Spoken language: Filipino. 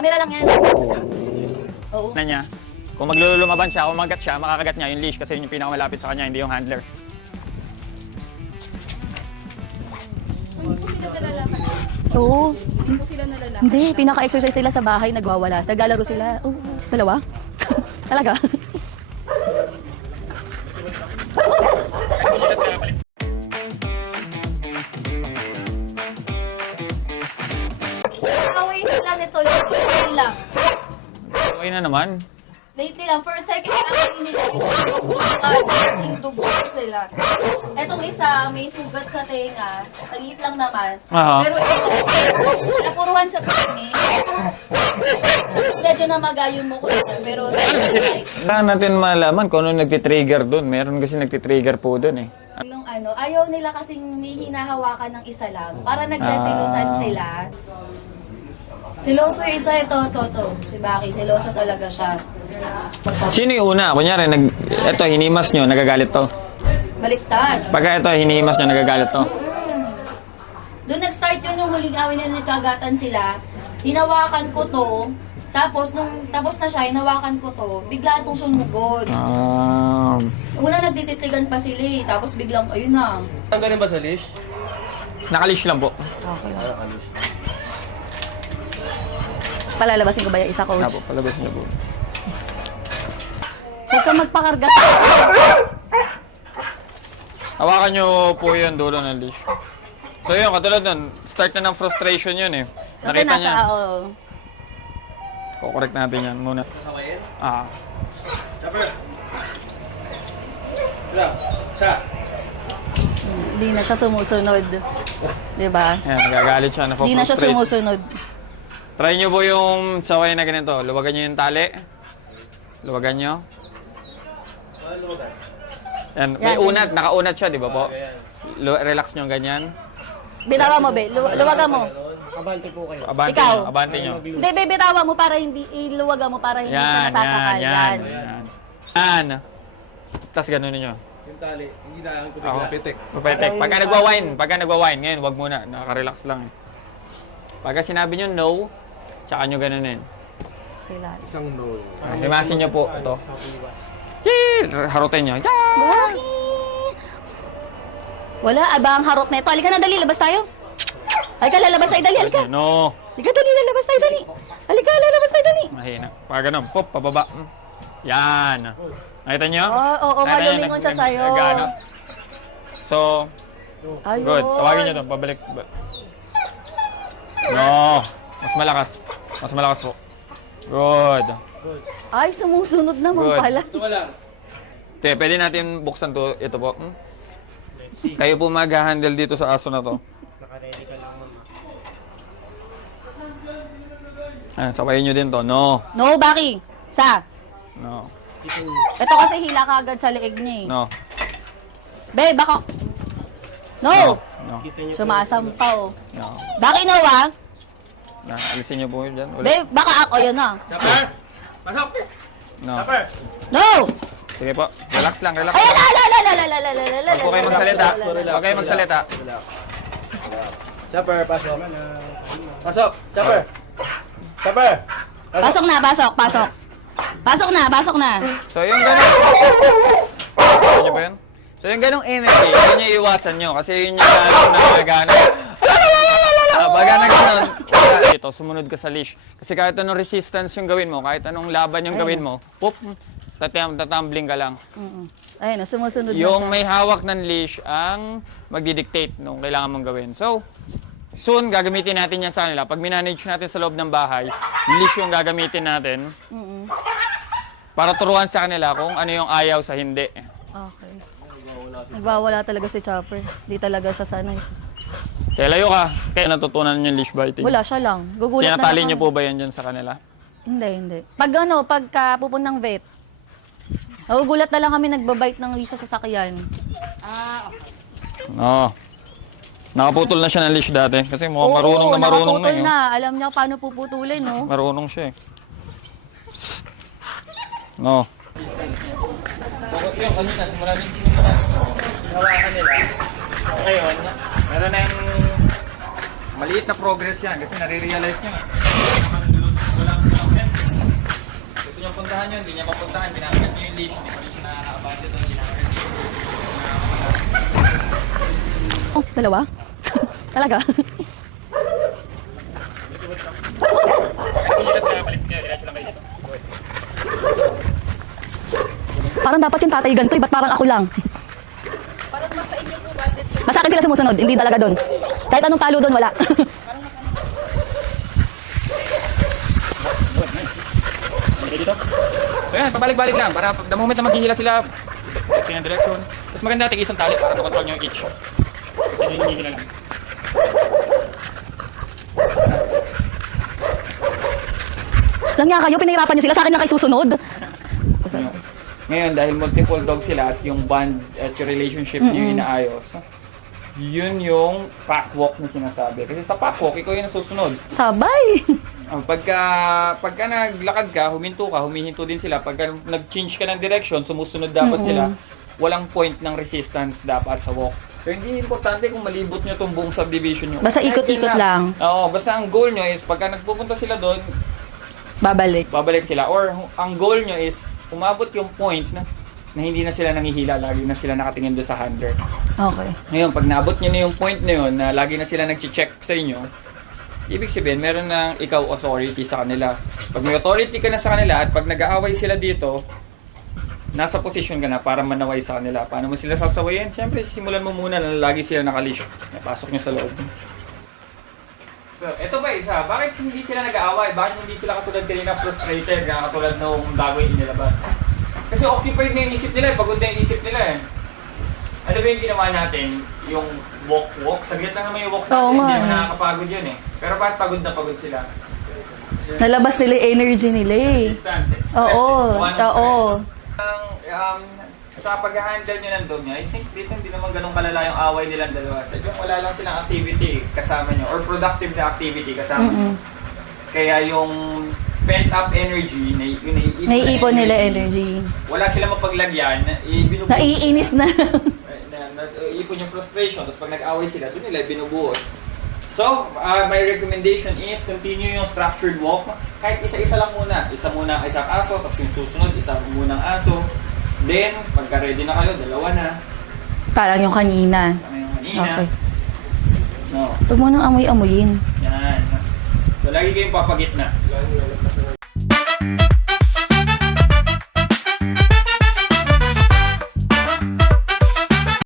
Camera lang yan. Oo. Na niya. Kung maglulumaban siya, kung magat siya, makakagat niya yung leash kasi yun yung pinakamalapit sa kanya, hindi yung handler. Oo. Hindi po sila nalalakad. Hindi, pinaka-exercise nila sa bahay, nagwawala. Naglalaro sila. Oo. Dalawa? Talaga? Away sila nito, lately lang. Okay na naman. Lately lang, first second away nila yung duguan, kasing duguan sila. Etong isa, may sugat sa tenga, maliit lang naman. Aha. Pero ito, napuruhan sa kami. Medyo namagayon mo ko ito, pero Kailangan natin malaman kung ano nagtitrigger doon. Meron kasi nagtitrigger po doon eh. nung ano, ayaw nila kasing may hinahawakan ng isa lang. Para nagsasilusan sila. Siloso yung isa, ito. Si Baki, siloso talaga siya. Sino yung una? Kunyari, eto, hinimas nyo, nagagalit to. Baliktad. Pagka ito, hinimas nyo, nagagalit to. Doon nag-start yun yung huling awin na nagkagatan sila. Hinawakan ko to. Tapos, nung tapos na siya, hinawakan ko to. Bigla itong sumugod. Una nagtititigan pa sila eh. Tapos biglang, ayun na. Tanggalin ba sa leash? Nakalish lang po. Okay. Palalabasin ko ba yung isa, coach? Nga po, palabas niyo po. Huwag kang magpakarga. Hawakan nyo po yun dulo ng leash. So yun, katulad nun, start na ng frustration yun eh. Kasi Nakita niya. nasa, oo. Kukorek natin yan muna. Sasawayin? Ah. Chopper! Wala. Siya. Hindi na siya sumusunod. Diba? Ayan, nagagalit siya. Hindi na siya Nafo-frustrate. sumusunod. Try nyo po yung saway na ganito. Luwagan nyo yung tali. Luwagan nyo. Ano ba? Yan. May Yan, unat. Nakaunat siya, di ba po? Ayan. Relax nyo ganyan. Bitawa mo, be. Luwagan mo. Abante po kayo. Abante Ikaw. nyo. Abante nyo. Hindi, be, bitawa mo para hindi, iluwagan mo para hindi siya nasasakal. Yan. Yan. Tapos ganun nyo. Yung tali, hindi na ang Ako. pitik. Papetek. Pagka nagwa-wine, ngayon, wag muna. Naka-relax lang eh. Pagka sinabi nyo no, tsaka nyo ganunin. Kailan? Isang no. Limasin nyo po. Ito. Yee! Harutin nyo. Yeah! Baki! Wala, abang harot na ito. Halika na, dali. Labas tayo. Halika, lalabas tayo, dali. Halika. No. Halika, dali. Lalabas tayo, dali. Halika, lalabas tayo, dali. Mahina. Pag ganun, pop, pababa. Yan. Nakita nyo? Oo, Nakita nyo, malumingon siya sa'yo. nag-ano? So, Ayun. good. Tawagin nyo to. Pabalik. No. Mas malakas. Mas malakas po. Good. Ay, sumusunod naman Good. pala. Ito wala. Te, pwede natin buksan to. Ito po. Kayo po mag-handle dito sa aso na to. Ayan, sabayin nyo din to. No. No, Baki. Sa. No. Ito kasi hila ka agad sa leeg niya eh. No. Be, baka. No. No. No. Sumasampaw. No. Baki, no, ah. Na, alisin nyo po yun dyan. Ulit. Be, baka ako, yun na. Chopper! Pasok! No. Chopper! No! Sige po. Relax lang, relax Ay, lang. la. Huwag po kayo magsalita. Huwag kayo magsalita. Chopper, pasok. Pasok! Chopper! Chopper! Pasok na, pasok. Pasok na. So yung ganun. Ano nyo ba yun? So yung ganung energy, yun yung iwasan nyo. Kasi yun yung lalo na nagana. Pagka na ganun, ito, sumunod ka sa leash. Kasi kahit anong resistance yung gawin mo, kahit anong laban yung gawin mo, pop, tatumbling ka lang. Ayun, sumusunod na Yung siya. may hawak ng leash ang magdidictate nung kailangan mong gawin. So, soon, gagamitin natin yan sa kanila. Pag minanage natin sa loob ng bahay, leash yung gagamitin natin para turuan sa kanila kung ano yung ayaw sa hindi. Okay. Nagwawala talaga si Chopper. Di talaga siya sanay. Kaya layo ka. Kaya natutunan yung leash biting. Wala siya lang. Gugulat na Tinatali lang niyo kami. po ba yan dyan sa kanila? Hindi. Pagka pupuntang vet, nagugulat na lang kami nagbabite ng leash sa sasakyan. Oo. Nakaputol na siya ng leash dati. Kasi mukhang marunong na marunong na nakaputol yun. na. Alam niya paano puputulin, no? Marunong siya eh. No. Sagot yung kanina, simula din sinimula. Hawakan nila. Ngayon, meron na yung maliit na progress yan kasi nare-realize niya. walang sense. Gusto nyo puntahan yun, hindi niya mapuntahan, ginagagat niyo yung leash, hindi pa rin siya nakaka-abante doon, ginagagat niyo. Oh, dalawa? Talaga? Parang dapat yung tatay ganito, ba't parang ako lang? Mas sa akin sila sumusunod, hindi talaga doon. Kahit anong palo doon, wala. So yan, pabalik-balik lang, para the moment na maghihila sila, tingnan direction. Mas maganda tig isang tali para makontrol nyo yung itch. Kasi hindi hihila lang. Lang nga kayo, pinahirapan nyo sila, sa akin na kayo susunod. Ngayon, dahil multiple dog sila at yung bond at yung relationship niyo inaayos, yun yung pack walk na sinasabi. Kasi sa pack walk, ikaw yung nasusunod. Sabay! Pagka naglakad ka, humihinto din sila. Pagka nag-change ka ng direction, sumusunod dapat sila. Walang point ng resistance dapat sa walk. So, hindi importante kung malibot nyo itong buong subdivision nyo. Basta Kahit ikot-ikot yun lang. Oo, basta ang goal nyo is pagka nagpupunta sila doon, Babalik. babalik sila. Or ang goal nyo is umabot yung point na hindi na sila nangihila, lagi na sila nakatingin doon sa handler. Okay. Ngayon, pag naabot nyo na yung point na yun, na lagi na sila nag-check sa inyo, ibig sabihin, meron na ikaw authority sa kanila. Pag may authority ka na sa kanila at pag nag-aaway sila dito, nasa position ka na para manaway sa kanila. Paano mo sila sasawayin? Siyempre, simulan mo muna na lagi sila nakalish. Napasok nyo sa loob. So, ito ba isa? Bakit hindi sila nag-aaway? Bakit hindi sila katulad kanina frustrated? Katulad nung bago yung nilabas? Kasi occupied na yung isip nila, pagod na yung isip nila eh. Ano ba yung ginawa natin? Yung walk? Saglit lang naman yung walk natin, Oo nga hindi naman eh. nakakapagod yun eh. Pero bakit pagod na pagod sila? Nalabas nila yung energy nila eh. Distance eh. Oo, Stress eh. oo. Sa pag-handle nyo ng dog nyo, I think dito hindi naman ganun kalala yung away nilang dalawa. Sadyang wala lang silang activity kasama nyo or productive na activity kasama nyo. Kaya yung pent-up energy, Naiipon nila energy. wala silang mapaglagyan, binubuhos. Naiinis na. Iipon yung frustration, tapos pag nag-away sila, doon nila binubuhos. So, my recommendation is continue yung structured walk. Kahit isa-isa lang muna. Isa muna ang isang aso, tapos yung susunod, isa muna ang aso. Then, pagka ready na kayo, dalawa na. Parang yung kanina. Kami yung kanina. Okay. No. Huwag mo nang amoy-amoyin. Yan. So, lagi kayong papagitna.